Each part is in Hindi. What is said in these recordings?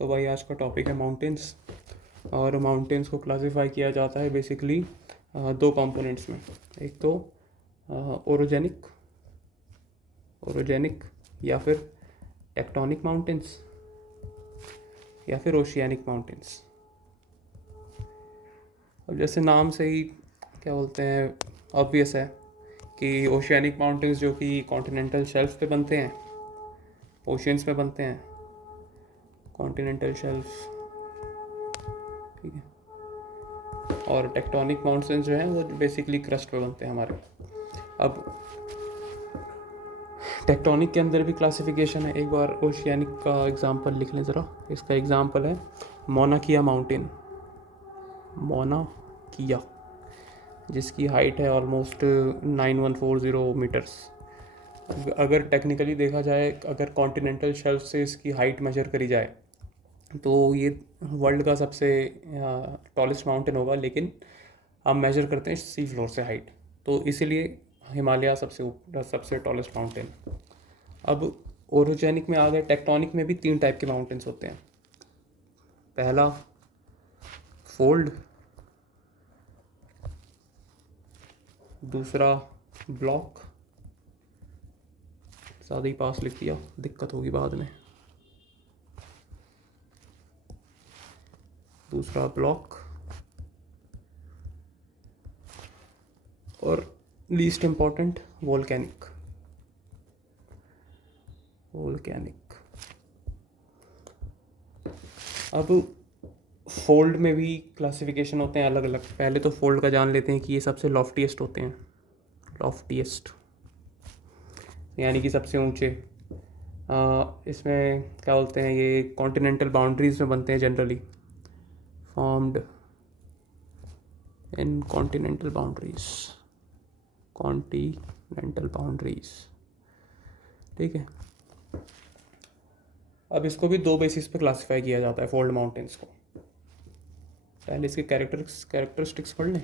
तो भाई आज का टॉपिक है माउंटेन्स। और माउंटेन्स को क्लासिफाई किया जाता है बेसिकली दो कंपोनेंट्स में। एक तो ओरोजेनिक ओरोजेनिक या फिर टेक्टोनिक माउंटेन्स या फिर ओशियानिक माउंटेन्स। अब जैसे नाम से ही क्या बोलते हैं, ऑब्वियस है कि ओशियानिक माउंटेन्स जो कि कॉन्टिनेंटल शेल्फ पे बनते हैं, ओशियंस में बनते हैं, कॉन्टिनेंटल शेल्फ, ठीक है। और टेक्टोनिक माउंटेन्स जो हैं वो बेसिकली क्रस्ट पे बनते हैं हमारे। अब टेक्टोनिक के अंदर भी क्लासिफिकेशन है। एक बार ओशियानिक का एग्जांपल लिख लें ज़रा। इसका एग्जांपल है मोना किया माउंटेन, मोना किया, जिसकी हाइट है ऑलमोस्ट 9140 मीटर्स। अगर टेक्निकली देखा जाए, अगर कॉन्टिनेंटल शेल्फ से इसकी हाइट मेजर करी जाए तो ये वर्ल्ड का सबसे टॉलेस्ट माउंटेन होगा, लेकिन हम मेजर करते हैं सी फ्लोर से हाइट, तो इसीलिए हिमालय सबसे टॉलेस्ट माउंटेन। अब ओरोजेनिक में आ गए। टेक्टोनिक में भी 3 टाइप के माउंटेन्स होते हैं। पहला फोल्ड, दूसरा ब्लॉक, ज़्यादा ही पास लिख दिया, दिक्कत होगी बाद में। दूसरा ब्लॉक, और लीस्ट इम्पॉर्टेंट वोल्केनिक। अब फोल्ड में भी क्लासिफिकेशन होते हैं अलग अलग। पहले तो फोल्ड का जान लेते हैं कि ये सबसे लॉफ्टीएस्ट होते हैं। लॉफ्टीएस्ट यानी कि सबसे ऊंचे। इसमें क्या बोलते हैं, ये कॉन्टिनेंटल बाउंड्रीज में बनते हैं generally, formed in continental boundaries, ठीक है। अब इसको भी 2 बेसिस पे क्लासिफाई किया जाता है फोल्ड माउंटेन्स को। पहले इसके कैरेक्टरिस्टिक्स पढ़ लें।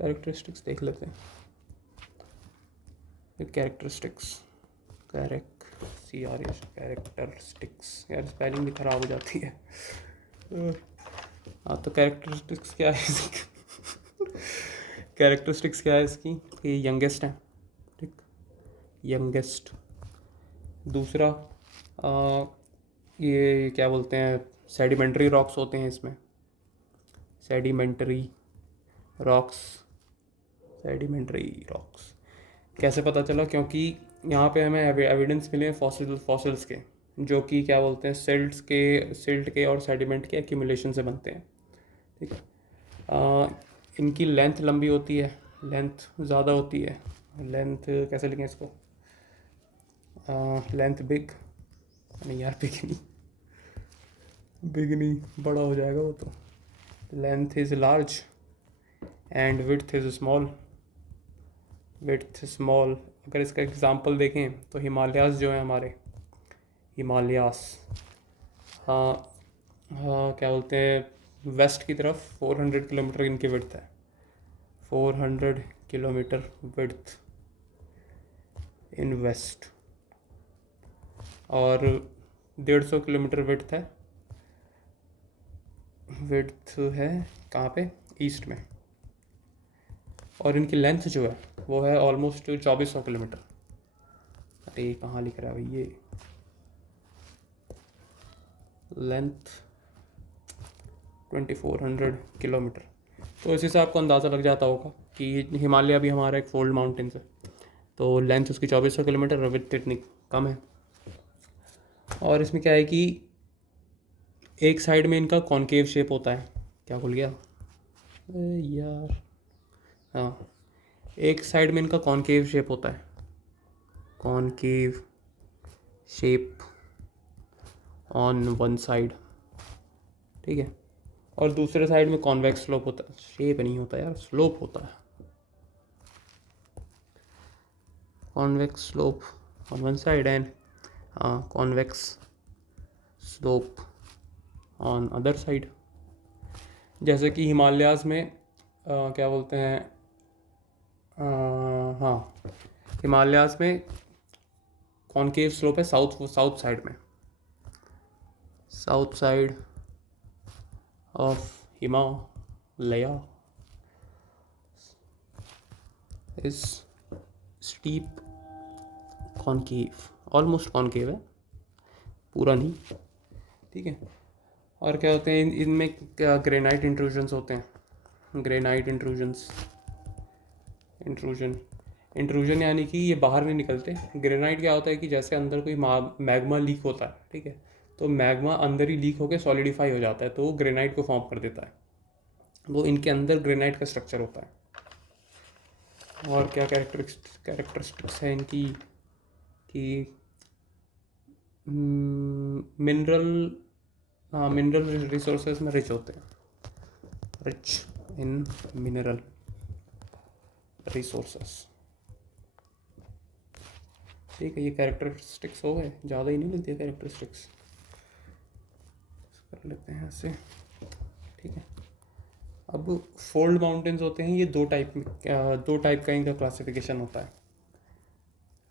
कैरेक्टरिस्टिक्स देख लेते हैं। कैरेक्टरिस्टिक्स, यार स्पेलिंग भी ख़राब हो जाती है। हाँ, तो कैरेक्टरिस्टिक्स क्या है इसकी? कैरेक्टरिस्टिक्स क्या है इसकी? ये यंगेस्ट है, ठीक, यंगेस्ट। दूसरा ये क्या बोलते हैं, सेडिमेंट्री रॉक्स होते हैं इसमें। सेडिमेंट्री रॉक्स कैसे पता चला? क्योंकि यहाँ पे हमें एविडेंस मिले फॉसिल्स के, जो कि क्या बोलते हैं, सिल्ट के और सेडिमेंट के एक्यूमुलेशन से बनते हैं, ठीक है। इनकी लेंथ लंबी होती है, लेंथ ज़्यादा होती है। लेंथ कैसे लिखें इसको? लेंथ बिग नहीं यार, बिग नहीं, बड़ा हो जाएगा वो तो। Length is large and width is small. अगर इसका एग्जांपल देखें तो हिमालयास जो है हमारे, हिमालयास, हाँ हाँ, क्या बोलते हैं, वेस्ट की तरफ 400 किलोमीटर इनकी विड्थ है। 400 किलोमीटर विड्थ इन वेस्ट, और 150 किलोमीटर विड्थ है कहाँ पे? ईस्ट में। और इनकी लेंथ जो है वो है ऑलमोस्ट 2400 किलोमीटर। अरे कहाँ लिख रहा है भाई ये? Length 2400 kilometre. तो इसी से आपको अंदाज़ा लग जाता होगा कि हिमालय भी हमारा एक फोल्ड माउंटेन है, तो लेंथ उसकी 2400 किलोमीटर और विड्थ इतनी कम है। और इसमें क्या है कि एक साइड में इनका कॉनकेव शेप होता है। क्या भूल गया यार? हाँ, एक साइड में इनका कॉनकेव शेप होता है, concave shape on one side, ठीक है। और दूसरे साइड में कॉन्वेक्स स्लोप होता है। शेप नहीं होता यार, स्लोप होता है। Convex slope on one side and convex slope on other side. जैसे कि हिमालयाज़ में क्या बोलते हैं, हाँ, हिमालयाज़ में कॉनकेव स्लोप है साउथ साइड में, south side of Himalaya is steep concave, almost concave है, पूरा नहीं, ठीक है। और क्या होते हैं इनमें, क्या ग्रेनाइट इंट्रूजन्स होते हैं, ग्रेनाइट इंट्रूजन यानी कि ये बाहर नहीं निकलते। ग्रेनाइट क्या होता है कि जैसे अंदर कोई मैग्मा लीक होता है, ठीक है, तो मैग्मा अंदर ही लीक होकर सॉलिडिफाई हो जाता है, तो वो ग्रेनाइट को फॉर्म कर देता है। वो इनके अंदर ग्रेनाइट का स्ट्रक्चर होता है। और क्या कैरेक्टरिस्टिक्स है इनकी कि मिनरल रिसोर्सेज में रिच होते हैं, रिच इन मिनरल रिसोर्सेस, ठीक है। ये कैरेक्टरिस्टिक्स हो गए, ज़्यादा ही नहीं लिखते कैरेक्टरिस्टिक्स, कर लेते हैं ऐसे, ठीक है। अब फोल्ड माउंटेन्स होते हैं, ये दो टाइप का इनका क्लासिफिकेशन होता है,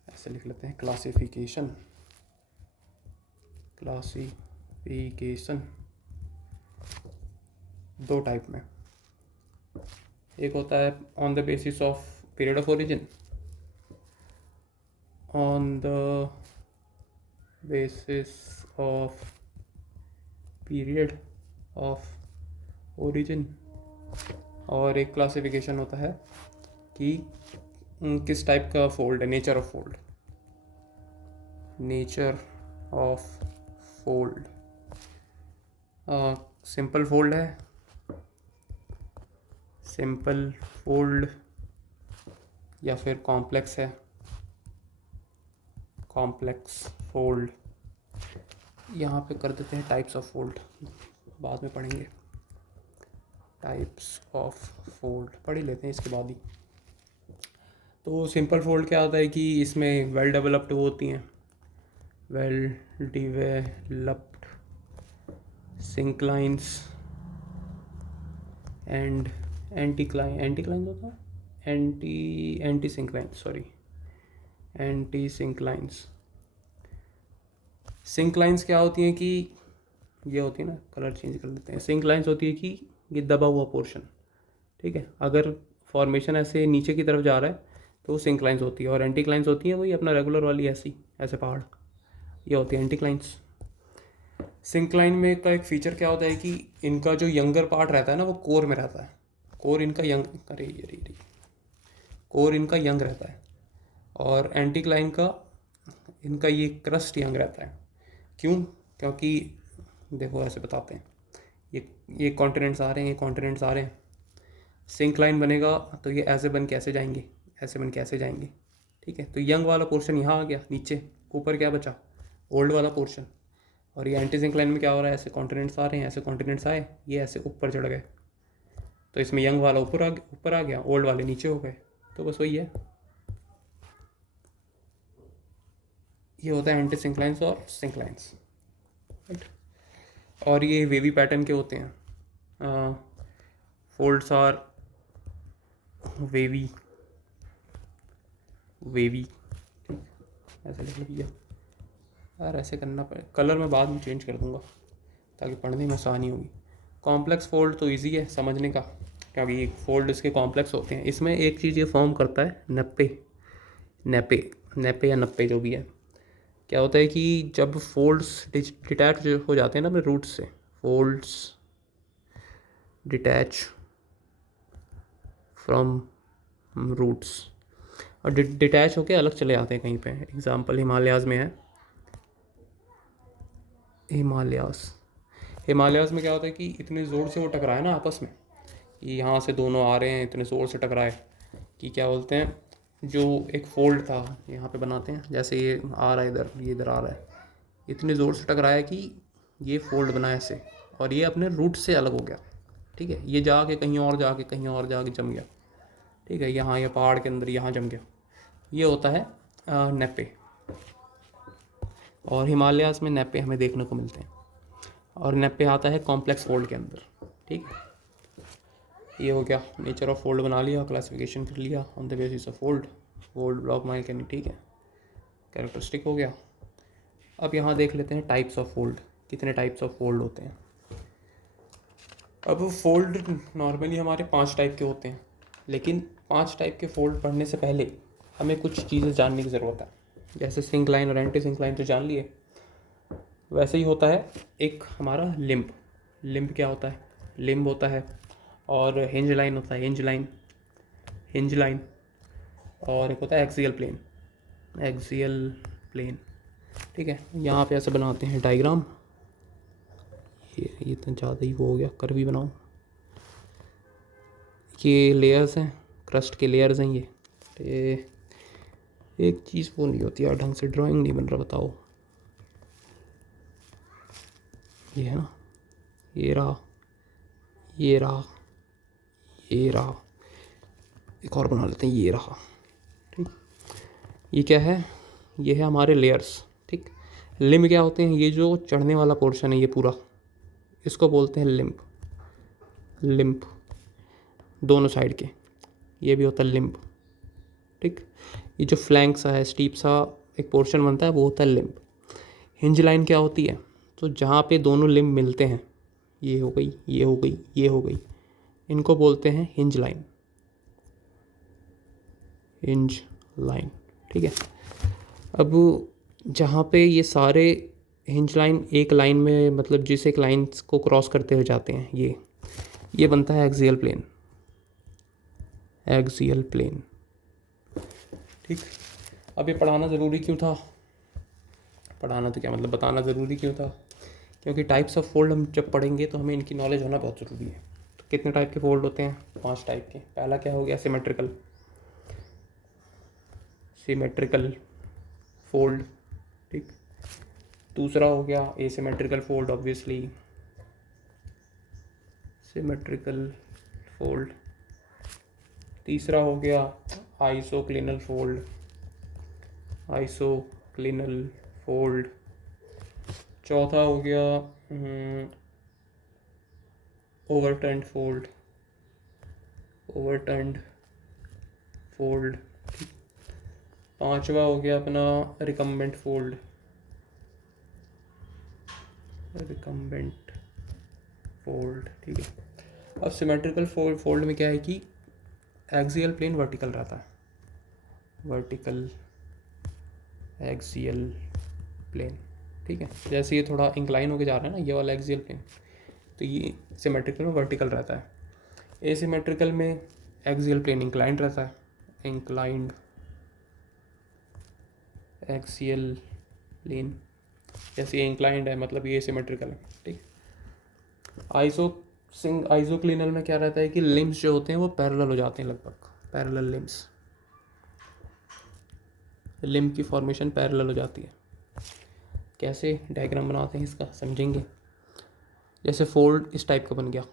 ऐसे लिख लेते हैं, क्लासिफिकेशन दो टाइप में। एक होता है on the basis of period of origin, on the basis of period of origin, और एक क्लासिफिकेशन होता है कि किस टाइप का फोल्ड है, nature of fold, simple fold है, सिंपल फोल्ड या फिर कॉम्प्लेक्स है, कॉम्प्लेक्स फोल्ड। यहाँ पे कर देते हैं टाइप्स ऑफ फोल्ड, बाद में पढ़ेंगे, टाइप्स ऑफ फोल्ड पढ़ ही लेते हैं इसके बाद ही। तो सिंपल फोल्ड क्या होता है कि इसमें वेल डेवलप्ड होती हैं, well developed synclines and anti synclines. Synclines क्या होती हैं कि ये होती है ना, कलर चेंज कर लेते हैं। सिंक्लाइंस होती है कि ये दबा हुआ पोर्शन, ठीक है, अगर फॉर्मेशन ऐसे नीचे की तरफ जा रहा है तो वो सिंक्लाइंस होती है, और एंटीक्लाइंस होती है वही अपना रेगुलर वाली ऐसे पहाड़, ये होती है एंटीक्लाइंस। सिंक्लाइन में का एक फीचर क्या होता है कि इनका जो यंगर पार्ट रहता है ना, वो कोर में रहता है, कोर इनका यंग रहता है, और एंटीक्लाइन का इनका ये क्रस्ट यंग रहता है। क्यों? क्योंकि देखो ऐसे बताते हैं, ये कॉन्टिनेंट्स आ रहे हैं, ये कॉन्टिनेंट्स आ रहे हैं, सिंक्लाइन बनेगा तो ये ऐसे बन के ऐसे जाएंगे, ऐसे बन के ऐसे जाएंगे, ठीक है। तो यंग वाला पोर्शन यहाँ आ गया नीचे, ऊपर क्या बचा, ओल्ड वाला पोर्शन। और ये एंटी सिंक्लाइन में क्या हो रहा है, ऐसे कॉन्टिनेंट्स आ रहे हैं, ऐसे कॉन्टिनेंट्स आए, ये ऐसे ऊपर चढ़ गए, तो इसमें यंग वाला ऊपर आ गया, ओल्ड वाले नीचे हो गए, तो बस वही है। ये होता है एंटी सिंक्लाइंस और सिंक्लाइंस, राइट। और ये वेवी पैटर्न के होते हैं, फोल्ड्स आर वेवी, ऐसे लिख लीजिए यार, ऐसे करना पड़े, कलर मैं बाद में चेंज कर दूंगा ताकि पढ़ने में आसानी होगी। कॉम्प्लेक्स फोल्ड तो इजी है समझने का, क्योंकि फोल्ड इसके कॉम्प्लेक्स होते हैं। इसमें एक चीज़ ये फॉर्म करता है, नप्पे या नप्पे जो भी है। क्या होता है कि जब फोल्ड्स डिटैच हो जाते हैं ना अपने रूट्स से, फोल्ड्स डिटैच फ्रॉम रूट्स, और डिटैच होके अलग चले जाते हैं कहीं पे। एग्जांपल हिमालयाज़ में है, हिमालयाज़ में क्या होता है कि इतने ज़ोर से वो टकराए ना आपस में, कि यहाँ से दोनों आ रहे हैं, इतने ज़ोर से टकराए कि क्या बोलते हैं, जो एक फोल्ड था यहाँ पे बनाते हैं, जैसे ये आ रहा है इधर, ये इधर आ रहा है, इतने ज़ोर से टकराया कि ये फोल्ड बना ऐसे, और ये अपने रूट से अलग हो गया, ठीक है। ये जाके कहीं और जाके जम गया, ठीक है, यहाँ ये पहाड़ के अंदर यहाँ जम गया। ये होता है नप्पे, और हिमालयाज़ में नप्पे हमें देखने को मिलते हैं, और नप्पे आता है कॉम्प्लेक्स फोल्ड के अंदर, ठीक है। ये हो गया, नेचर ऑफ फोल्ड बना लिया, क्लासिफिकेशन कर लिया on the basis of fold block mile Canning, ठीक है, कैरेक्टरिस्टिक हो गया। अब यहाँ देख लेते हैं टाइप्स ऑफ फोल्ड कितने टाइप्स ऑफ फोल्ड होते हैं। अब फोल्ड नॉर्मली हमारे 5 टाइप के होते हैं, लेकिन 5 टाइप के फोल्ड पढ़ने से पहले हमें कुछ चीज़ें जानने की ज़रूरत है। जैसे सिंक लाइन और एंटी सिंक लाइन तो जान लिए, वैसे ही होता है एक हमारा लिम्ब। लिम्ब क्या होता है? लिम्ब होता है, और हिंज लाइन होता है, हिंज लाइन, और एक होता है एक्सियल प्लेन, एक्सियल प्लेन। ठीक है, यहाँ पे ऐसे बनाते हैं डायग्राम। ये तो ज़्यादा ही वो हो गया, कर्वी बनाओ। ये लेयर्स हैं, क्रस्ट के लेयर्स हैं ये एक चीज़ वो नहीं होती यार, ढंग से ड्राइंग नहीं बन रहा, बताओ। ये है ना, ये रहा, ये रहा, ये रहा, एक और बना लेते हैं, ये रहा। ठीक, ये क्या है? ये है हमारे लेयर्स। ठीक, लिम्ब क्या होते हैं? ये जो चढ़ने वाला पोर्शन है ये पूरा, इसको बोलते हैं लिम्ब। लिम्ब दोनों साइड के, ये भी होता है लिम्ब। ठीक, ये जो फ्लैंक सा है, स्टीप सा एक पोर्शन बनता है, वो होता है लिम्ब। हिंज लाइन क्या होती है? तो जहाँ पे दोनों लिम्ब मिलते हैं, ये हो गई, ये हो गई, ये हो गई, इनको बोलते हैं हिंज लाइन। हिंज लाइन, ठीक है। अब जहाँ पे ये सारे हिंज लाइन एक लाइन में, मतलब जिस एक लाइन को क्रॉस करते हुए जाते हैं, ये बनता है एक्सियल प्लेन। एक्सियल प्लेन, ठीक। अब ये पढ़ाना ज़रूरी क्यों था? पढ़ाना तो क्या मतलब, बताना ज़रूरी क्यों था? क्योंकि टाइप्स ऑफ फोल्ड हम जब पढ़ेंगे तो हमें इनकी नॉलेज होना बहुत ज़रूरी है। तो कितने टाइप के फोल्ड होते हैं? 5 टाइप के। पहला क्या हो गया? सिमेट्रिकल, सिमेट्रिकल फोल्ड, ठीक। दूसरा हो गया asymmetrical fold, obviously symmetrical fold. तीसरा हो गया आइसोक्लिनल फोल्ड, आइसोक्लिनल फोल्ड। चौथा हो गया ओवरटर्न्ड फोल्ड, ओवरटर्न्ड फोल्ड। पांचवा हो गया अपना रिकम्बेंट फोल्ड, रिकम्बेंट फोल्ड, ठीक है। अब सिमेट्रिकल फोल्ड में क्या है कि एक्सियल प्लेन वर्टिकल रहता है, वर्टिकल एक्सियल प्लेन, ठीक है। जैसे ये थोड़ा इंक्लाइन होके जा रहा है ना, ये वाला एक्सियल प्लेन, तो ये सिमेट्रिकल में वर्टिकल रहता है। एसिमेट्रिकल में एक्सियल प्लेन इंक्लाइंड रहता है, इंक्लाइंड एक्सियल प्लेन। जैसे ये इंक्लाइंड है मतलब ये सिमेट्रिकल है, ठीक। आइसोक्लिनल में क्या रहता है कि लिम्स जो होते हैं वो पैरेलल हो जाते हैं, लगभग पैरेलल लिम्स, लिम्ब की फॉर्मेशन पैरेलल हो जाती है। कैसे? डायग्राम बनाते हैं इसका, समझेंगे। जैसे फोल्ड इस टाइप का बन गया,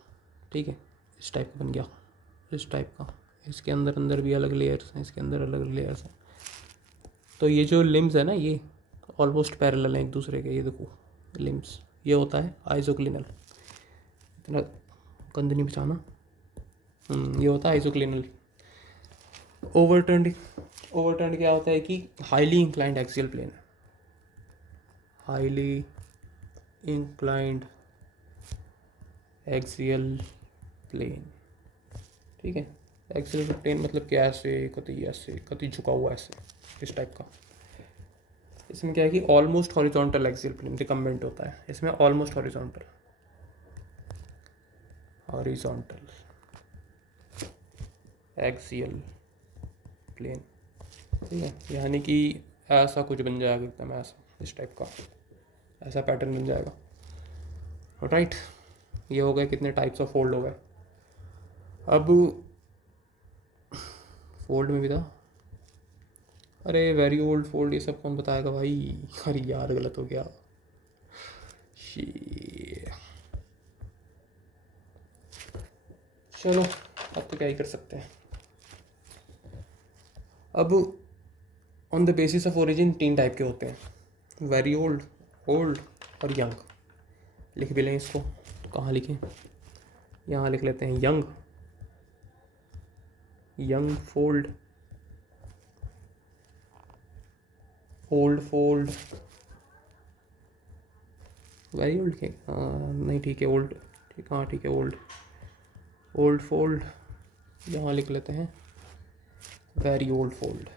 ठीक है, इस टाइप का बन गया, इस टाइप का, इसके अंदर अंदर भी अलग लेयर्स हैं, इसके अंदर अलग लेयर्स हैं। तो ये जो लिम्स है ना, ये ऑलमोस्ट पैरेलल हैं एक दूसरे के। ये देखो लिम्स, ये होता है आइसोक्लिनल। इतना गंद नहीं बचाना। ये होता है आइसोक्लिनल। ओवरटर्न्ड क्या होता है कि हाईली इंक्लाइंड एक्सियल प्लेन है, हाईली इंक्लाइंड एक्सियल प्लेन, ठीक है। एक्सियल प्लेन मतलब क्या? ऐसे कति झुका हुआ ऐसे, इस टाइप का। इसमें क्या है कि almost horizontal axial plane recumbent होता है, इसमें almost horizontal, horizontal axial plane, ठीक है। यानी कि ऐसा कुछ बन जाएगा एकदम ऐसा, इस टाइप का ऐसा पैटर्न बन जाएगा, राइट। ये हो गए कितने टाइप्स ऑफ फोल्ड हो गए। अब फोल्ड में भी था, अरे वेरी ओल्ड फोल्ड, ये सब कौन बताएगा भाई? अरे यार गलत हो गया। चलो अब तो क्या ही कर सकते हैं। अब on the basis of origin 3 type के होते हैं, वेरी ओल्ड, ओल्ड और यंग। लिख भी लें इसको, तो कहाँ लिखें? यहाँ लिख लेते हैं young, young fold, old fold, very old के नहीं, ठीक है ओल्ड, ठीक, हाँ ठीक है ओल्ड, ओल्ड फोल्ड यहाँ लिख लेते हैं, very old fold,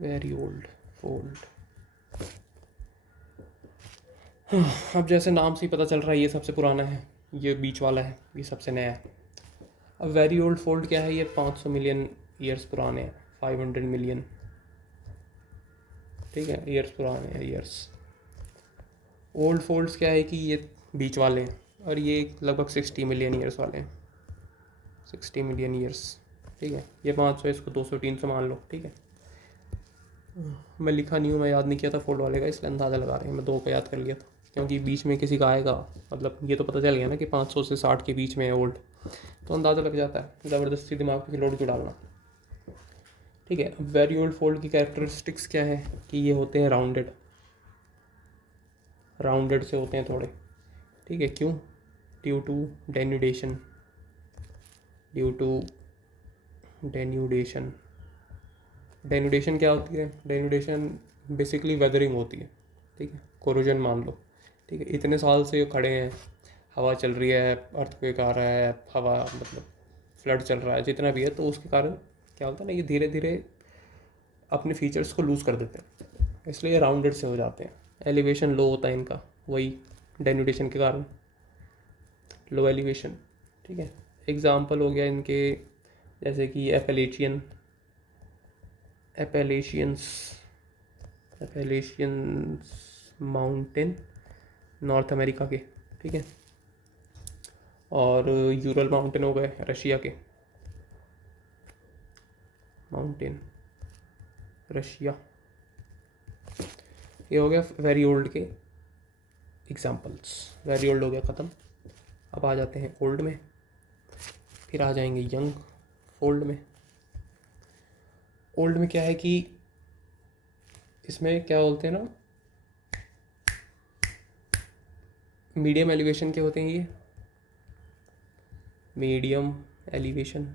very old fold. अब जैसे नाम से ही पता चल रहा है ये सबसे पुराना है, ये बीच वाला है, ये सबसे नया है। अब वेरी ओल्ड फोल्ड क्या है, ये 500 मिलियन ईयर्स पुराने हैं, 500 मिलियन, ठीक है, ईयर्स पुराने हैं, ईयर्स। ओल्ड फोल्ड्स क्या है कि ये बीच वाले हैं, और ये लगभग 60 मिलियन ईयर्स वाले हैं, 60 मिलियन ईयर्स, ठीक है। ये 500, इसको 200 300 मान लो, ठीक है। मैं लिखा नहीं हूँ, मैं याद नहीं किया था फोल्ड वाले का, इसलिए अंदाज़ा लगा रहे हैं, मैं 2 को याद कर लिया था, क्योंकि बीच में किसी का आएगा, मतलब ये तो पता चल गया ना कि 500 से 60 के बीच में है ओल्ड, तो अंदाज़ा लग जाता है, ज़बरदस्ती दिमाग पे लोड क्यों डालना, ठीक है। अब वेरी ओल्ड फोल्ड की कैरेक्टरिस्टिक्स क्या है कि ये होते हैं राउंडेड, राउंडेड से होते हैं थोड़े, ठीक है। क्यों? Due to denudation, due to denudation. Denudation क्या होती है? डेन्यूडेशन बेसिकली वेदरिंग होती है, ठीक है, कोरोजन मान लो, ठीक है। इतने साल से ये खड़े हैं, हवा चल रही है, अर्थक्वेक आ रहा है, हवा मतलब फ्लड चल रहा है, जितना भी है, तो उसके कारण क्या होता है ना, ये धीरे धीरे अपने फीचर्स को लूज़ कर देते हैं, इसलिए ये राउंडेड से हो जाते हैं। एलिवेशन लो होता है इनका, वही डेन्यूडेशन के कारण, लो एलिवेशन, ठीक है। एग्जाम्पल हो गया इनके, जैसे कि एपेलेशियन, एपेलेशियंस, एपेलेशियंस माउंटेन नॉर्थ अमेरिका के, ठीक है, और यूरल माउंटेन हो गए रशिया के, माउंटेन रशिया। ये हो गया वेरी ओल्ड के एग्जाम्पल्स, वेरी ओल्ड हो गया ख़त्म। अब आ जाते हैं ओल्ड में, फिर आ जाएंगे यंग फोल्ड में। ओल्ड में क्या है कि इसमें क्या बोलते हैं ना, मीडियम एलिवेशन के होते हैं ये, मीडियम एलिवेशन,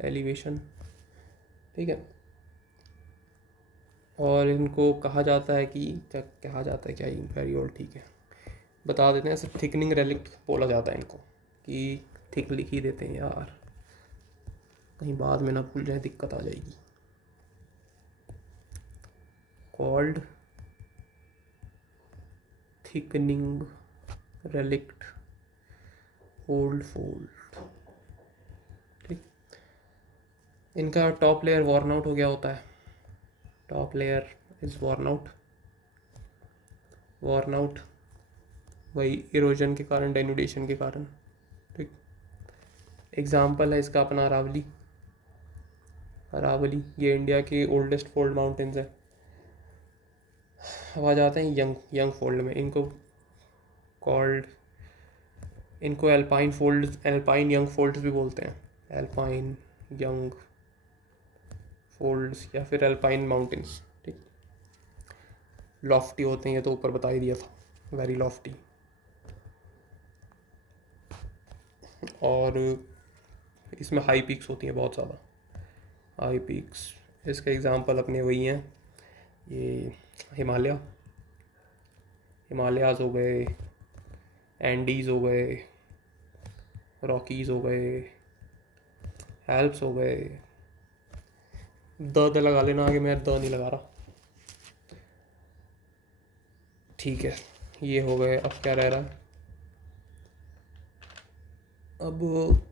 एलिवेशन, ठीक है। और इनको कहा जाता है कि क्या कहा जाता है, क्या ही वेरी ओल्ड, ठीक है, बता देते हैं, ऐसे थिकनिंग रेलिक्ट बोला जाता है इनको, कि थिक लिख ही देते हैं यार, कहीं बाद में ना भूल जाए, दिक्कत आ जाएगी। कॉल्ड थिकनिंग रेलिक्ट ओल्ड फोल्ड, ठीक। इनका टॉप लेयर वॉर्न आउट हो गया होता है, top layer is worn out, worn out, वही इरोजन के कारण, डेन्यूडेशन के कारण, ठीक। एग्जाम्पल है इसका अपना अरावली, अरावली ये इंडिया के ओल्डेस्ट फोल्ड माउंटेन्स है। अब आ जाते हैं यंग, यंग फोल्ड में, इनको कॉल्ड, इनको alpine fold, alpine young folds भी बोलते हैं, एल्पाइन यंग फोल्ड्स या फिर एल्पाइन माउंटेन्स, ठीक। लॉफ्टी होते हैं ये तो ऊपर बता ही दिया था, वेरी लॉफ्टी। और इसमें हाई पीक्स होती हैं बहुत ज़्यादा, हाई पीक्स, इसके एग्जांपल अपने वही हैं, ये हिमालय, हिमालयाज़ हो गए, एंडीज़ हो गए, रॉकीज़ हो गए, एल्प्स हो गए, द लगा लेना आगे, मैं द नहीं लगा रहा, ठीक है। ये हो गए, अब क्या रह रहा है, अब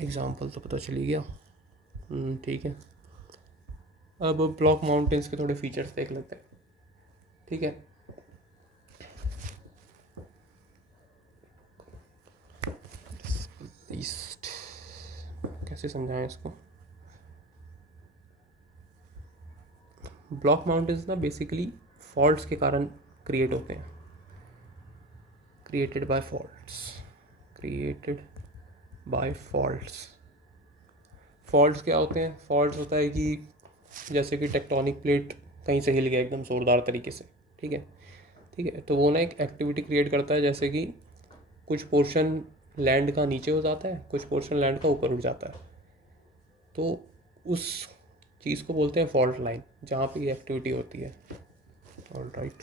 एग्जाम्पल तो पता चली गया, ठीक है। अब ब्लॉक माउंटेन्स के थोड़े फीचर्स देख लेते हैं, ठीक है। ईस्ट कैसे समझाएं इसको, ब्लॉक माउंटेन्स ना बेसिकली फॉल्ट्स के कारण क्रिएट होते हैं, created by faults, created by faults. Faults क्या होते हैं? फॉल्ट्स होता है कि जैसे कि टेक्टोनिक प्लेट कहीं से हिल गया एकदम जोरदार तरीके से, ठीक है, ठीक है, तो वो ना एक एक्टिविटी क्रिएट करता है, जैसे कि कुछ पोर्शन लैंड का नीचे हो जाता है, कुछ पोर्शन लैंड का ऊपर उठ जाता है, तो उस चीज़ को बोलते हैं फॉल्ट लाइन, जहाँ पे ये एक्टिविटी होती है, ऑलराइट,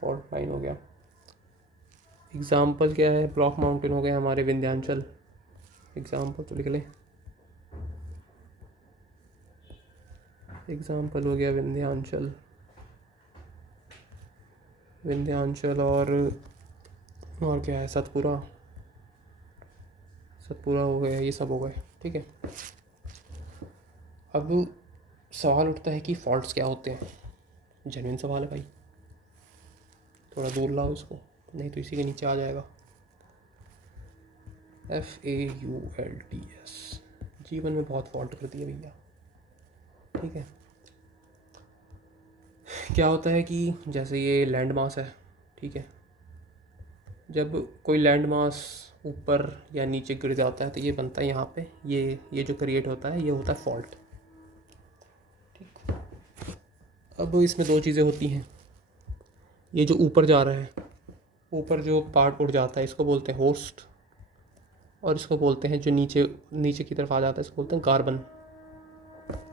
फॉल्ट लाइन हो गया। एग्जाम्पल क्या है, ब्लॉक माउंटेन हो गए हमारे विंध्याचल, एग्जाम्पल तो लिख ले, एग्जाम्पल हो गया विंध्याचल, विंध्याचल और क्या है, सतपुरा, सतपुरा हो गया, ये सब हो गए। ठीक है, अब सवाल उठता है कि फॉल्ट्स क्या होते हैं। जेन्युइन सवाल है भाई, थोड़ा दूर लाओ इसको, नहीं तो इसी के नीचे आ जाएगा। FAULTS, जीवन में बहुत फॉल्ट करती है भैया। ठीक है, क्या होता है कि जैसे ये लैंड मास है, ठीक है, जब कोई लैंड मास ऊपर या नीचे गिर जाता है तो ये बनता है यहाँ पे, ये जो क्रिएट होता है ये होता है फॉल्ट। ठीक, अब इसमें दो चीज़ें होती हैं, ये जो ऊपर जा रहा है, ऊपर जो पार्ट उड़ जाता है इसको बोलते हैं होस्ट, और इसको बोलते हैं जो नीचे नीचे की तरफ आ जाता है इसको बोलते हैं कार्बन।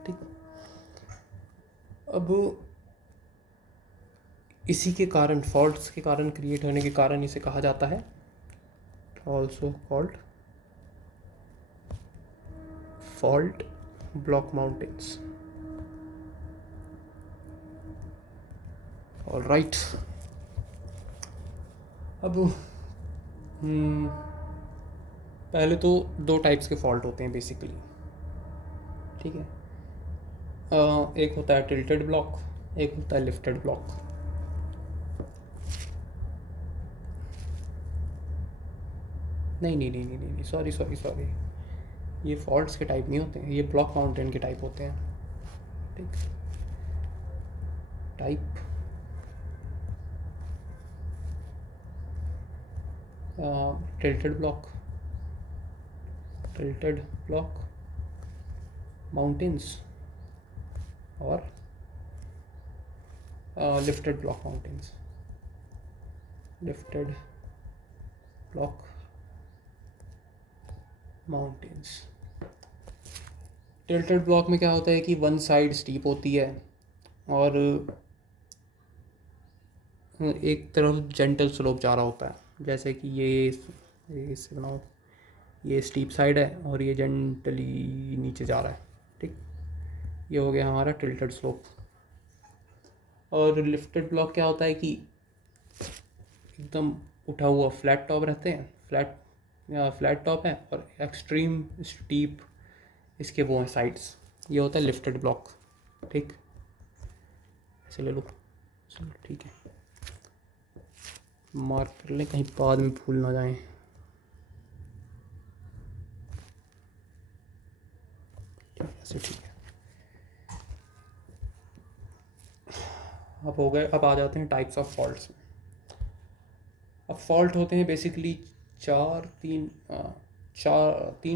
ठीक, अब इसी के कारण, फॉल्ट्स के कारण, क्रिएट होने के कारण इसे कहा जाता है also called fault block mountains. Alright, अब पहले तो दो टाइप्स के फॉल्ट होते हैं बेसिकली। ठीक है, एक होता है टिल्टेड ब्लॉक, एक होता है लिफ्टेड ब्लॉक। नहीं, सॉरी सॉरी सॉरी, ये फॉल्ट्स के टाइप नहीं होते हैं, ये ब्लॉक माउंटेन के टाइप होते हैं। ठीक, type tilted block, tilted block mountains और lifted block mountains, lifted block mountains. Tilted block में क्या होता है कि वन साइड स्टीप होती है और एक तरफ जेंटल स्लोप जा रहा होता है, जैसे कि ये इससे बनाओ, ये स्टीप साइड है और ये जेंटली नीचे जा रहा है। ठीक, ये हो गया हमारा टिल्टेड स्लोप। और लिफ्टेड ब्लॉक क्या होता है कि एकदम उठा हुआ फ्लैट टॉप रहते हैं, फ्लैट टॉप है और एक्सट्रीम स्टीप इसके वो हैं साइड्स, ये होता है लिफ्टेड ब्लॉक। ठीक, ऐसे ले लो, चलो ठीक है, मार्क कर लें कहीं बाद में भूल ना जाएं। ठीक है, ऐसे ठीक है। अब हो गए, अब आ जाते हैं टाइप्स ऑफ फॉल्ट्स में। अब फॉल्ट होते हैं बेसिकली तीन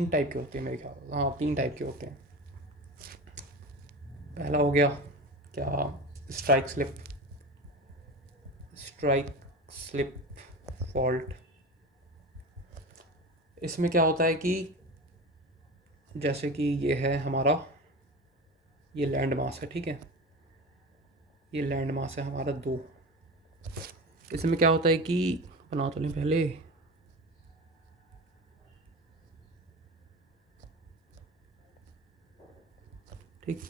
टाइप के होते हैं मेरे ख्याल, हाँ 3 टाइप के होते हैं। पहला हो गया क्या, strike slip, strike slip fault. इसमें क्या होता है कि जैसे कि ये है हमारा, ये लैंड मास है, ठीक है, ये लैंड मास है हमारा 2। इसमें क्या होता है कि बना तो लें पहले, ठीक,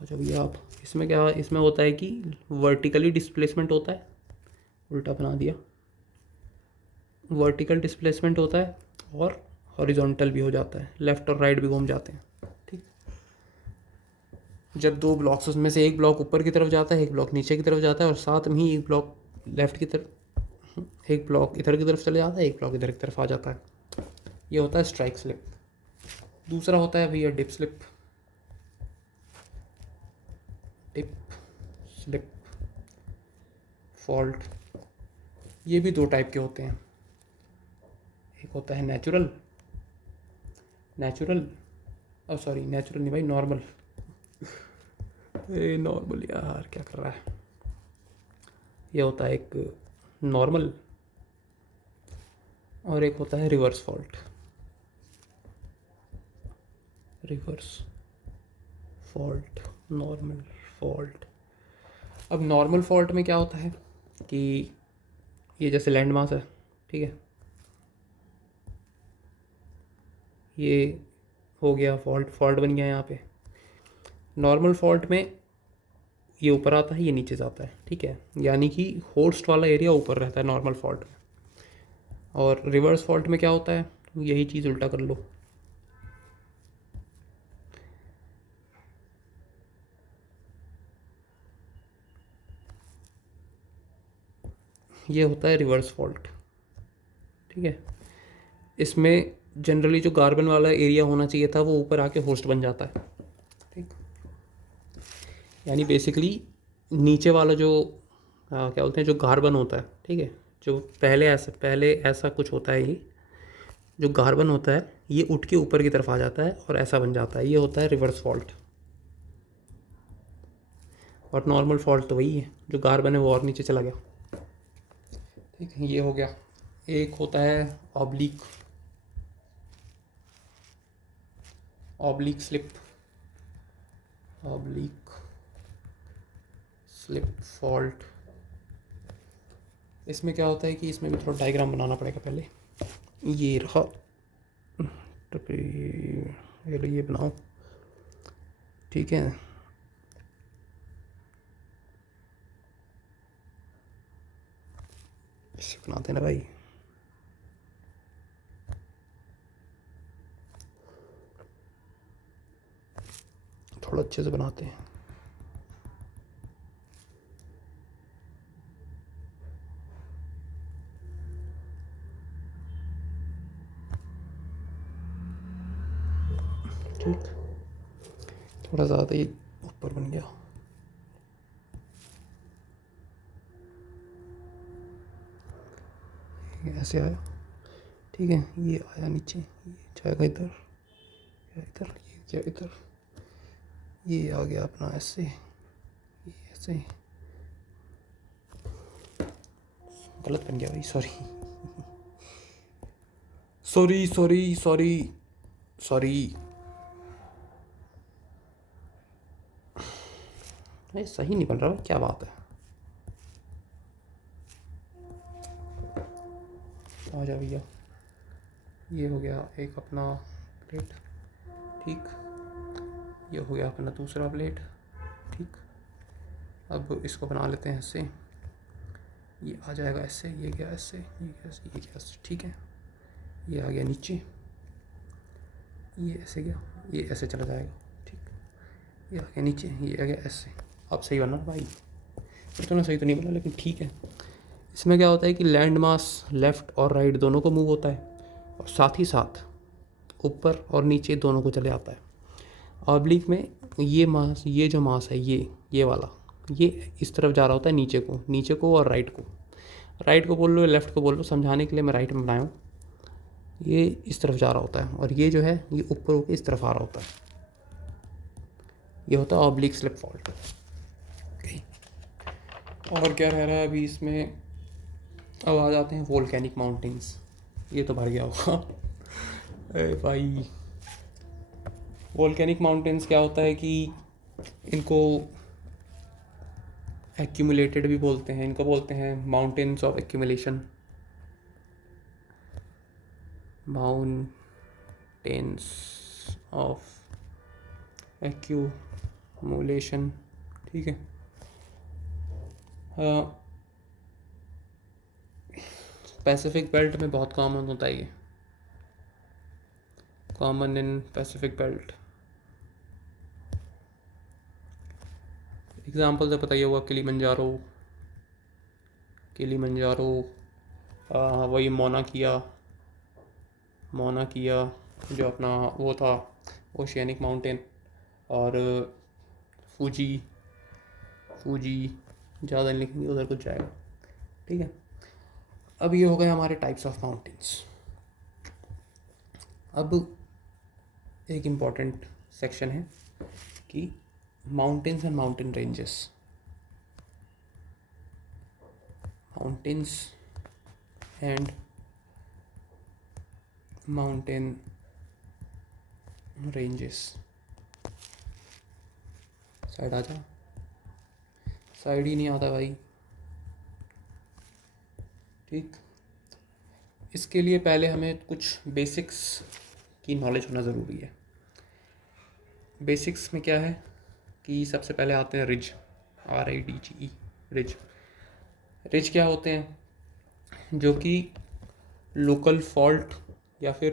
अच्छा भैया आप, इसमें क्या, इसमें होता है कि वर्टिकली डिस्प्लेसमेंट होता है, उल्टा बना दिया, वर्टिकल डिस्प्लेसमेंट होता है और हॉरिजॉन्टल भी हो जाता है, लेफ़्ट और राइट भी घूम जाते हैं। ठीक, जब 2 ब्लॉक्स, उसमें से एक ब्लॉक ऊपर की तरफ जाता है, एक ब्लॉक नीचे की तरफ जाता है, और साथ में ही एक ब्लॉक लेफ़्ट की तरफ, एक ब्लॉक इधर की तरफ चले जाता है, एक ब्लॉक इधर की तरफ आ जाता है। ये होता है स्ट्राइक स्लिप। दूसरा होता है भैया dip slip, dip slip fault. ये भी 2 टाइप के होते हैं, एक होता है नेचुरल, सॉरी नेचुरल नहीं भाई, नॉर्मल, नॉर्मल यार क्या कर रहा है। ये होता है एक नॉर्मल और एक होता है reverse fault, reverse fault, normal fault. अब नॉर्मल फॉल्ट में क्या होता है कि ये जैसे लैंड मास है, ठीक है, ये हो गया फॉल्ट, फॉल्ट बन गया यहाँ पे। नॉर्मल फॉल्ट में ये ऊपर आता है, ये नीचे जाता है, ठीक है, यानी कि होस्ट वाला एरिया ऊपर रहता है नॉर्मल फॉल्ट में। और रिवर्स फॉल्ट में क्या होता है, यही चीज़ उल्टा कर लो, ये होता है रिवर्स फॉल्ट, ठीक है। इसमें जनरली जो कार्बन वाला एरिया होना चाहिए था वो ऊपर आके होस्ट बन जाता है, ठीक। यानी बेसिकली नीचे वाला जो क्या बोलते हैं, जो कार्बन होता है, ठीक है, जो पहले ऐसा कुछ होता है, ये जो कार्बन होता है ये उठ के ऊपर की तरफ आ जाता है और ऐसा बन जाता है, ये होता है रिवर्स फॉल्ट। और नॉर्मल फॉल्ट तो वही है, जो कार्बन है वो और नीचे चला गया, ठीक है, ये हो गया। एक होता है oblique, oblique slip, oblique slip fault. इसमें क्या होता है कि इसमें भी थोड़ा डायग्राम बनाना पड़ेगा पहले। ये रहा, ये बनाओ, ठीक है। इसे बनाते हैं ना भाई, थोड़ा अच्छे से बनाते हैं। ठीक, थोड़ा ज़्यादा ही ऊपर बन गया। ये ऐसे आया, ठीक है, ये आया नीचे, ये जाएगा इधर, इधर, ये क्या इधर, ये आ गया अपना ऐसे, ये ऐसे। गलत बन गया भाई, sorry sorry sorry sorry sorry. ये सही नहीं बन रहा, क्या बात है। आ जा भैया, ये हो गया एक अपना प्लेट, ठीक, ये हो गया अपना दूसरा प्लेट, ठीक। अब इसको बना लेते हैं ऐसे, ये आ जाएगा ऐसे, ये गया ऐसे, ये गया ऐसे, ये गया ऐसे, ठीक है। ये आ गया नीचे, ये ऐसे गया, ये ऐसे चला जाएगा, ठीक। ये आ गया नीचे, ये आ गया ऐसे। अब सही बना भाई, इतना सही तो नहीं बना लेकिन ठीक है। इसमें क्या होता है कि लैंड मास लेफ़्ट और राइट दोनों को मूव होता है, और साथ ही साथ ऊपर और नीचे दोनों को चले आता है। ऑब्लिक में ये मास, ये जो मास है, ये वाला, ये इस तरफ जा रहा होता है, नीचे को और राइट को। राइट को बोल लो, लेफ़्ट को बोल लो, समझाने के लिए मैं राइट में बनाया हूँ। ये इस तरफ जा रहा होता है और ये जो है ये ऊपर होकर इस तरफ आ रहा होता है। ये होता है ऑब्लिक स्लिप फॉल्ट। और क्या रह रहा है अभी इसमें, अब आ जाते हैं वोल्केनिक माउंटेन्स। ये तो भर गया होगा अरे भाई, वोल्केनिक माउंटेन्स क्या होता है कि इनको एक्यूमुलेटेड भी बोलते हैं, इनको बोलते हैं mountains of accumulation, mountains of accumulation, ठीक है। पैसिफिक बेल्ट में बहुत कॉमन होता है ये, common in Pacific belt. Example से पता ही होगा, किलीमंजारो, किलीमंजारो, वही मोना किया जो अपना वो था ओशियनिक माउंटेन, और फूजी, फूजी ज़्यादा नहीं लिखेंगे, उधर कुछ जाएगा, ठीक है। अब ये हो गए हमारे टाइप्स ऑफ माउंटेन्स। अब एक इम्पॉर्टेंट सेक्शन है कि mountains and mountain ranges, mountains and mountain ranges. Side आ जा, साइड ही नहीं आता भाई। ठीक, इसके लिए पहले हमें कुछ बेसिक्स की नॉलेज होना ज़रूरी है। बेसिक्स में क्या है कि सबसे पहले आते हैं रिज, RIDGE, रिज। रिज क्या होते हैं? जो कि लोकल फॉल्ट या फिर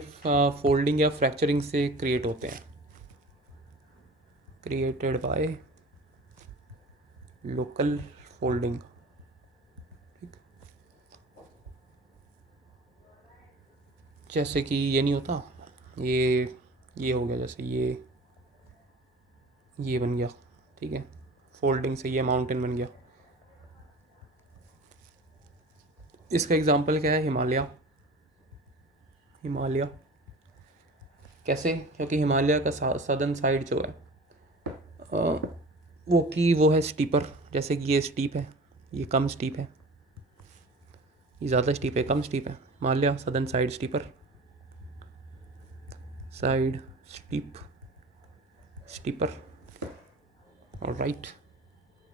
फोल्डिंग या फ्रैक्चरिंग से क्रिएट होते हैं, क्रिएटेड बाय लोकल फोल्डिंग। ठीक, जैसे कि ये नहीं होता, ये हो गया, जैसे ये बन गया, ठीक है, फोल्डिंग से ये माउंटेन बन गया। इसका एग्जांपल क्या है? हिमालय। हिमालय कैसे? क्योंकि हिमालय का सदर्न साइड जो है वो है स्टीपर। जैसे कि ये स्टीप है, ये कम स्टीप है, ये ज़्यादा स्टीप है, कम स्टीप है। Himalaya southern side steeper, side steep, steeper. और राइट,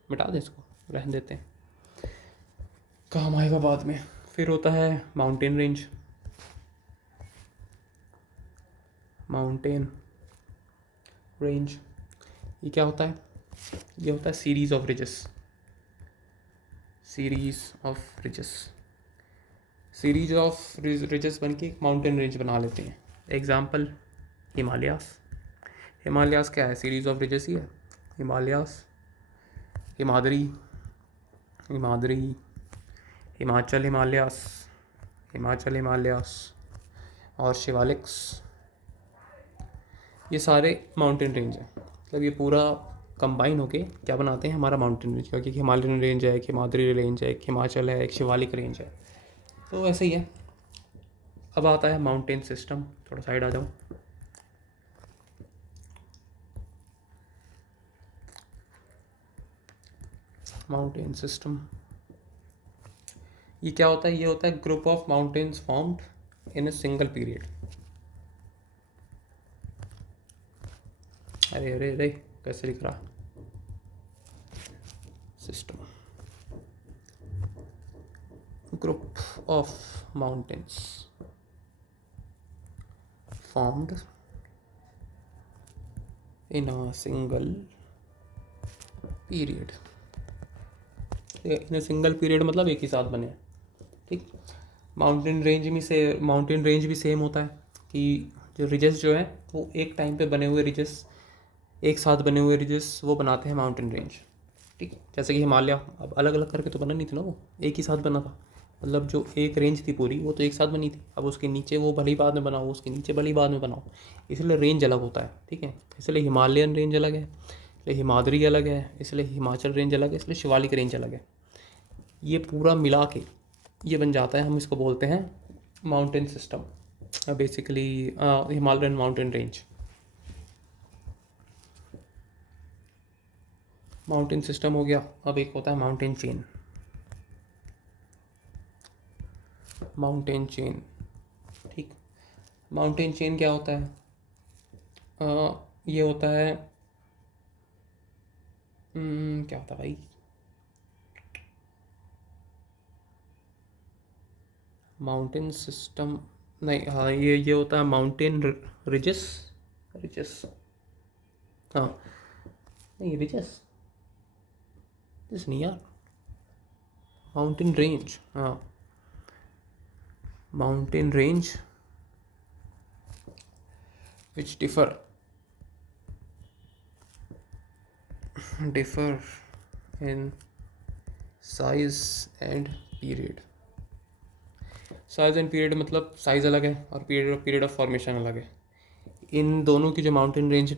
मिटा दें इसको, रहने देते हैं, काम आएगा बाद में। फिर होता है माउंटेन रेंज। माउंटेन रेंज ये क्या होता है? ये होता है series of ridges. Series of ridges, series of ridges बन के एक माउंटेन रेंज बना लेते हैं। एग्जाम्पल हिमालयास। हिमालयास क्या है? सीरीज ऑफ रिजेस ही है। हिमालयास, हिमाद्री, हिमाद्री, हिमाचल हिमालयास, हिमाचल हिमालयास और शिवालिक्स, ये सारे माउंटेन रेंज हैं। मतलब ये पूरा कंबाइन होके क्या बनाते हैं? हमारा माउंटेन रेंज। क्योंकि हिमालयन रेंज है, एक हिमाद्री रेंज है, एक हिमाचल है, एक शिवालिक रेंज है, तो ऐसे ही है। अब आता है माउंटेन सिस्टम। थोड़ा साइड आ जाओ। माउंटेन सिस्टम ये क्या होता है? ये होता है group of mountains formed in a single period. अरे अरे अरे, कैसे लिख रहा? System, group of mountains formed in a single period. In a single period मतलब एक ही साथ बने। ठीक, माउंटेन रेंज भी सेम होता है कि जो रिजेस जो है वो एक टाइम पे बने हुए रिजेस, एक साथ बने हुए रिजेस वो बनाते हैं माउंटेन रेंज। ठीक, जैसे कि हिमालय अब अलग अलग करके तो बना नहीं था ना, वो एक ही साथ बना था। मतलब जो एक रेंज थी पूरी वो तो एक साथ बनी थी। अब उसके नीचे वो भले ही बाद में बनाओ, उसके नीचे भले ही बाद में बनाओ, इसलिए रेंज अलग होता है। ठीक है, इसलिए हिमालयन रेंज अलग है, इसलिए हिमाद्री अलग है, इसलिए हिमाचल रेंज अलग है, इसलिए शिवालिक रेंज अलग है। ये पूरा मिला के ये बन जाता है, हम इसको बोलते हैं mountain system, basically Himalayan mountain range. Mountain system हो गया। अब एक होता है माउंटेन चेन। माउंटेन चेन, ठीक, माउंटेन चेन क्या होता है? ये होता है क्या होता है भाई? माउंटेन सिस्टम नहीं, हाँ ये होता है माउंटेन रिजेस। रिजेस, हाँ नहीं, रिजेस रिजेस नहीं यार, माउंटेन रेंज। हाँ, mountain range which differ in size and period। Size and period मतलब साइज़ अलग है और पीरियड ऑफ फॉर्मेशन अलग है। इन दोनों की जो माउंटेन रेंज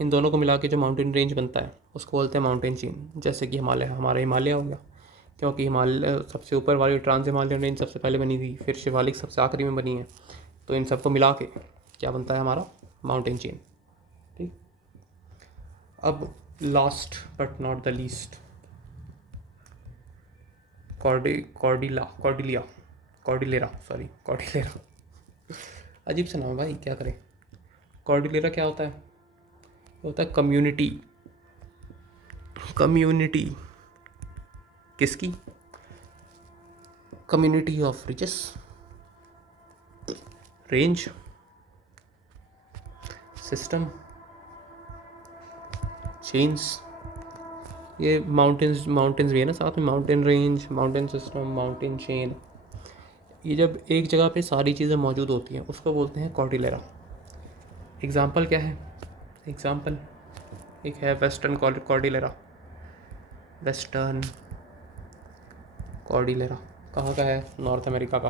इन दोनों को मिला के जो माउंटेन रेंज बनता है उसको बोलते हैं माउंटेन चेन। जैसे कि हमारा हिमालय हो गया, क्योंकि हिमालय सबसे ऊपर वाली ट्रांस हिमालयन रेंज सबसे पहले बनी थी, फिर शिवालिक सबसे आखिरी में बनी है, तो इन सबको मिला के क्या बनता है हमारा माउंटेन चेन। ठीक, अब last but not the least, Cordillera. अजीब सा नाम भाई, क्या करें। कॉर्डिलेरा क्या होता है? ये होता है कम्युनिटी कम्युनिटी किसकी? Community of riches. Range, system, chains. ये माउंटेन्स भी है ना साथ में, mountain range, mountain system, mountain chain. ये जब एक जगह पे सारी चीज़ें मौजूद होती हैं उसको बोलते हैं कॉर्डिलेरा। एग्जाम्पल क्या है? एग्जाम्पल एक है वेस्टर्न कॉर्डिलेरा। वेस्टर्न कॉर्डिलेरा कहाँ का है? नॉर्थ अमेरिका का।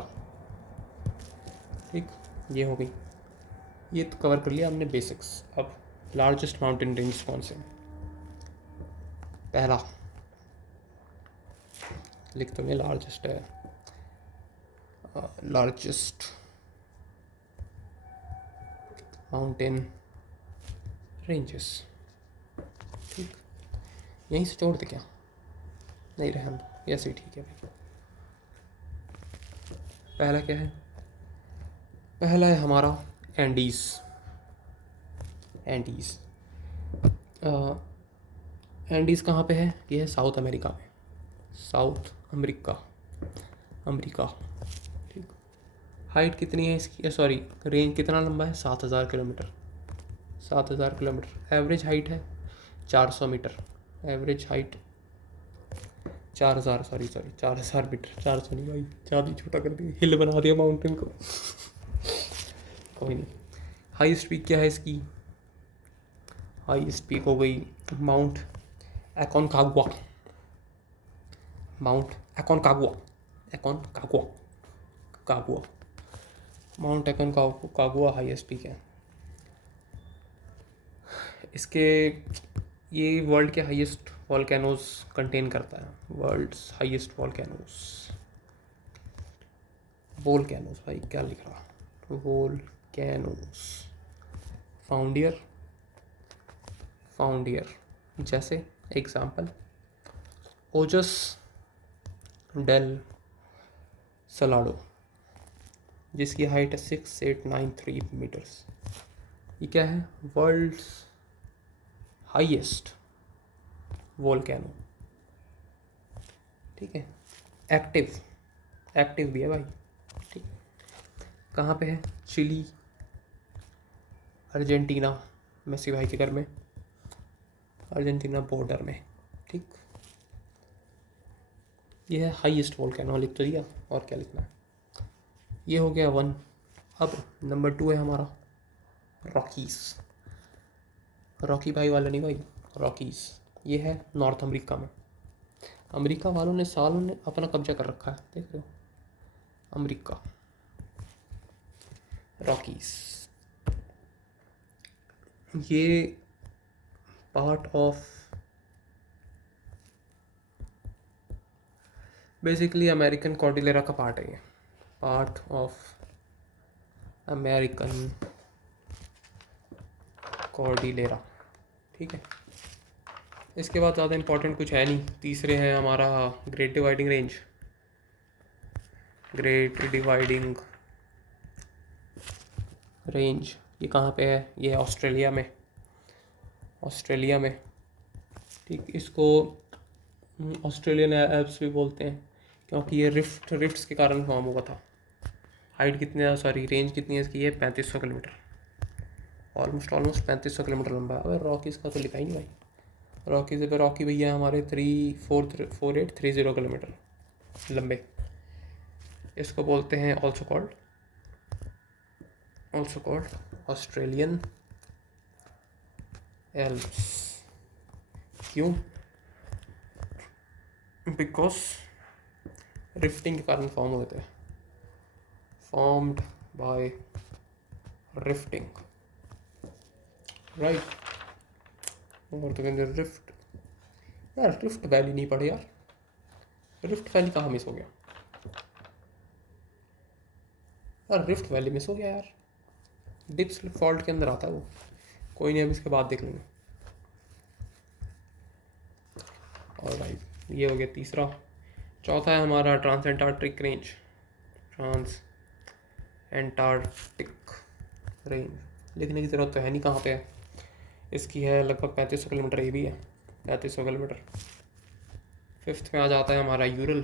ठीक, ये हो गई, ये तो कवर कर लिया हमने बेसिक्स। अब लार्जेस्ट माउंटेन रेंज कौन से? पहला लिख तो मैं, लार्जेस्ट है, लार्जेस्ट माउंटेन रेंजेस। ठीक, यहीं से छोड़ दे क्या? नहीं रहे हम, ऐसे ही ठीक है भाई। पहला क्या है? पहला है हमारा एंडीज। एंडीज एंडीज कहाँ पे है? ये है साउथ अमेरिका में, साउथ अमेरिका, अमेरिका। ठीक, हाइट कितनी है इसकी? सॉरी, रेंज कितना लंबा है? 7000 किलोमीटर। 7000 किलोमीटर। एवरेज हाइट है 400 metre. Average height 4000, sorry 4000 metre. 400 नहीं भाई, ज़्यादा ही छोटा कर दिया, हिल बना दिया माउंटेन को। कोई नहीं। हाईएस्ट पीक क्या है इसकी? हाईएस्ट पीक हो गई mount Aconcagua. Mount Aconcagua, Aconcagua, कागुआ। माउंट एकोनकागुआ हाईएस्ट पीक है इसके। ये वर्ल्ड के हाईएस्ट वॉल्केनोज कंटेन करता है। वर्ल्ड्स हाईएस्ट वॉल्केनोज, वोल्केनोज भाई क्या लिख रहा? वोल्केनोज। फाउंडियर, फाउंडियर जैसे एग्जाम्पल ओजस डेल सलाडो, जिसकी हाइट है 6893 मीटर्स। ये क्या है? World's highest volcano. ठीक है, एक्टिव, एक्टिव भी है भाई। ठीक, कहाँ पे है? चिली, अर्जेंटीना, मेसी भाई के घर में, अर्जेंटीना बॉर्डर में। ठीक, ये है हाईएस्ट वोल्केनो, लिख तो दिया, और क्या लिखना है? ये हो गया 1। अब नंबर 2 है हमारा रॉकीज। रॉकी भाई वाला नहीं भाई, रॉकीज। ये है नॉर्थ अमेरिका में। अमेरिका वालों ने सालों ने अपना कब्जा कर रखा है, देख रहे हो? America, Rockies. ये part of basically American Cordillera का पार्ट है। ये पार्ट ऑफ अमेरिकन कॉर्डिलेरा। ठीक है, इसके बाद ज़्यादा इम्पोर्टेंट कुछ है नहीं। तीसरे है हमारा great dividing range. Great dividing range ये कहाँ पे है? ये है ऑस्ट्रेलिया में, ऑस्ट्रेलिया में। ठीक, इसको ऑस्ट्रेलियन एल्प्स भी बोलते हैं क्योंकि ये रिफ्ट्स के कारण फॉर्म हुआ था। हाइट कितनी है, सॉरी रेंज कितनी है इसकी? है 3500 किलोमीटर, ऑलमोस्ट 3500 किलोमीटर लंबा है। अगर रॉकीज़ का तो लिखा ही नहीं भाई। रॉकीज़ पे रॉकी भैया हमारे 34830 किलोमीटर लंबे। इसको बोलते हैं ऑल्सो कॉल्ड ऑस्ट्रेलियन एल्प्स। क्यों? बिकॉज रिफ्टिंग के कारण फॉर्म हुए थे, फॉर्म्ड बाय रिफ्टिंग, राइट। और तो कहते रिफ्ट, यार रिफ्ट वैली नहीं पढ़े यार। रिफ्ट वैली कहाँ मिस हो गया यार? रिफ्ट वैली मिस हो गया यार। डिप्स फॉल्ट के अंदर आता है वो। कोई नहीं, अब इसके बाद देख लेंगे। और भाई ये हो गया तीसरा। चौथा है हमारा Trans Antarctic range. Trans Antarctic range लिखने की ज़रूरत तो है नहीं कहाँ पे है। इसकी है लगभग 3500 किलोमीटर। ये भी है 3500 किलोमीटर। फिफ्थ में आ जाता है हमारा यूरल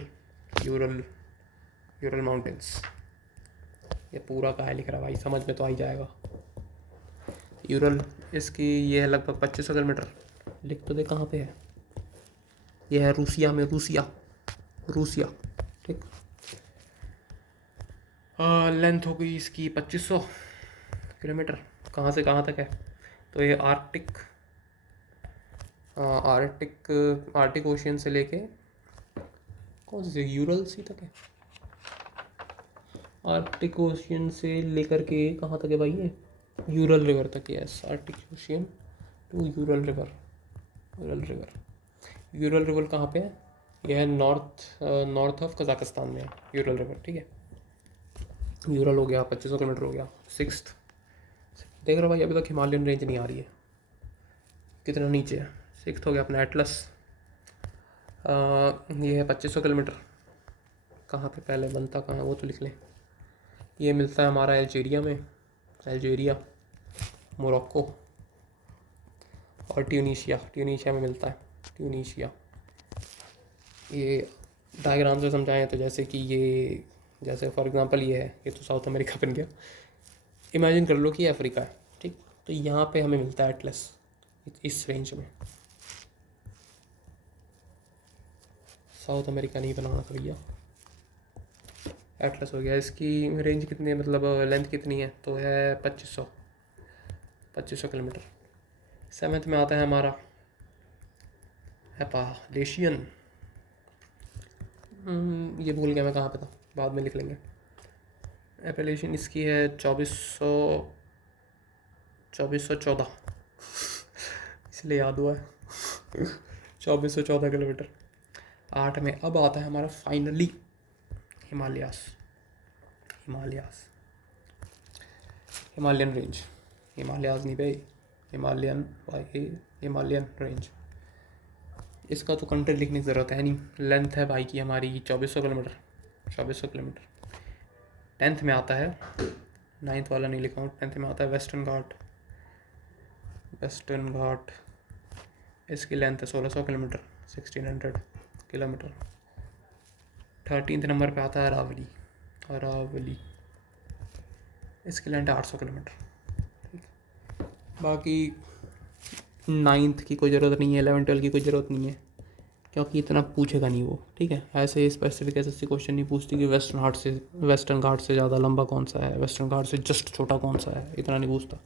माउंटेन्स। ये पूरा कहाँ लिख रहा भाई, समझ में तो आ ही जाएगा। यूरल, इसकी ये है लगभग 2500 किलोमीटर। लिख तो दे कहाँ पे है, ये है रूसिया में, रूसिया ठीक। लेंथ हो गई इसकी 2500 किलोमीटर। कहाँ से कहाँ तक है, तो ये आर्टिक ओशियन से लेके कौन से यूरल सी तक है, आर्टिक ओशियन से लेकर के कहाँ तक है भाई, ये यूरल रिवर तक है। Yes, Arctic Ocean to Ural River. Ural River कहाँ पे है, यह है नॉर्थ ऑफ कजाकिस्तान में है यूरल रिवर, ठीक है। यूरल हो गया, 2500 किलोमीटर हो गया। सिक्स्थ देख रहे हो भाई, अभी तक हिमालयन रेंज नहीं आ रही है, कितना नीचे है। सिक्स्थ हो गया अपना एटलस, ये है 2500 किलोमीटर। कहाँ पे पहले बनता कहाँ है वो तो लिख लें। ये मिलता है हमारा अल्जीरिया, मोरक्को और ट्यूनीशिया में मिलता है। ये डायग्राम से समझाएं तो जैसे कि ये, जैसे फॉर एग्जांपल ये है, ये तो साउथ अमेरिका बन गया। इमेजिन कर लो कि अफ्रीका है, ठीक। तो यहाँ पे हमें मिलता है एटलस इस रेंज में। साउथ अमेरिका नहीं बनाना था भैया, एटलस हो गया। इसकी रेंज कितनी है, मतलब लेंथ कितनी है, तो है 2500 किलोमीटर। सेवन्थ में आता है हमारा एपालेशियन। ये भूल गया मैं कहाँ पे था, बाद में लिख लेंगे। एपेलेशियन इसकी है 2414 इसलिए याद हुआ है 2414 किलोमीटर। 8 में अब आता है हमारा फाइनली हिमालयन रेंज। हिमालयाज नहीं भाई, हिमालयन रेंज। इसका तो कंट्री लिखने की ज़रूरत है नहीं, लेंथ है भाई की हमारी 2400 किलोमीटर। 10th में आता है, 9th वाला नहीं लिखा हूँ, 10th में आता है वेस्टर्न घाट। इसकी लेंथ है 1600 किलोमीटर, 1600 किलोमीटर। 13th नंबर पे आता है अरावली। इसकी लेंथ है 800 किलोमीटर, ठीक। बाकी 9th की कोई ज़रूरत नहीं है, 11 12 की कोई ज़रूरत नहीं है, क्योंकि इतना पूछेगा नहीं वो, ठीक है। ऐसे स्पेसिफिक ऐसे क्वेश्चन नहीं पूछती कि वेस्टर्न घाट से ज़्यादा लंबा कौन सा है, वेस्टर्न घाट से जस्ट छोटा कौन सा है, इतना नहीं पूछता।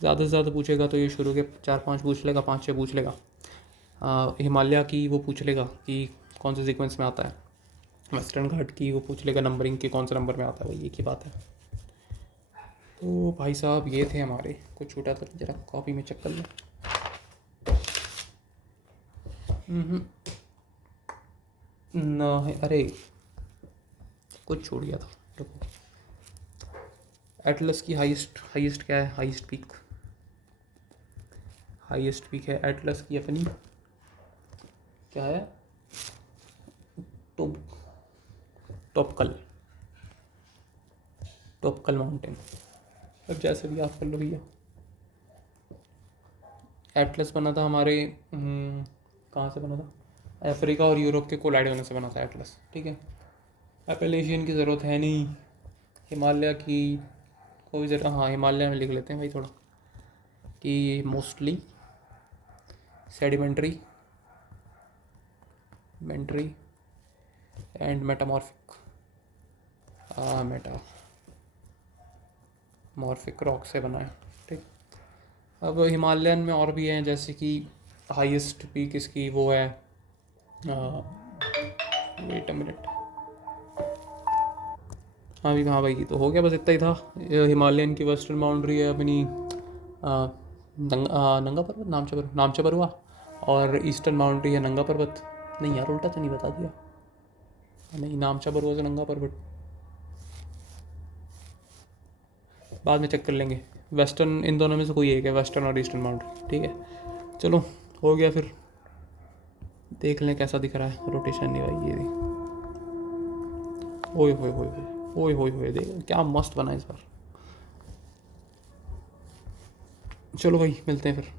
ज़्यादा से ज़्यादा पूछेगा तो ये शुरू के 4-5 पूछ लेगा, 5-6 पूछ लेगा। हिमालय की वो पूछ लेगा कि कौन से सीक्वेंस में आता है। वेस्टर्न घाट की वो पूछ लेगा नंबरिंग की कौन सा नंबर में आता है, वही एक ही बात है। तो भाई साहब ये थे हमारे, कुछ छूटा था जरा कॉपी में चेक कर लें। ना अरे कुछ छूट गया था, रुको। एटलस की हाईएस्ट क्या है, हाईएस्ट पीक है एटलस की अपनी, क्या है, टॉपकल माउंटेन। अब जैसे भी आप कर लो भैया। एटलस बना था हमारे कहाँ से बना था, अफ्रीका और यूरोप के कोलाइड होने से बना था एटलस, ठीक है। एपेलेशियन की ज़रूरत है नहीं, हिमालय की कोई ज़रूरत, हाँ हिमालय में लिख लेते हैं भाई थोड़ा, कि mostly sedimentary and metamorphic rock से बना है, ठीक। अब हिमालयन में और भी हैं, जैसे कि हाईएस्ट पीक इसकी वो है, वेट अ मिनट, हाँ भाई तो हो गया, बस इतना ही था। हिमालयन की वेस्टर्न बाउंड्री है अपनी नंगा पर्वत, नामचा बरुआ, और ईस्टर्न बाउंड्री है नंगा पर्वत। नहीं यार उल्टा तो नहीं बता दिया, नहीं नामचा बरुआ से नंगा पर्वत, बाद में चेक कर लेंगे। वेस्टर्न इन दोनों में से कोई एक है, वेस्टर्न और ईस्टर्न बाउंड्री, ठीक है। चलो हो गया, फिर देख लें कैसा दिख रहा है रोटेशन। नहीं भाई ये ओए देख क्या मस्त बना इस बार। चलो भाई मिलते हैं फिर।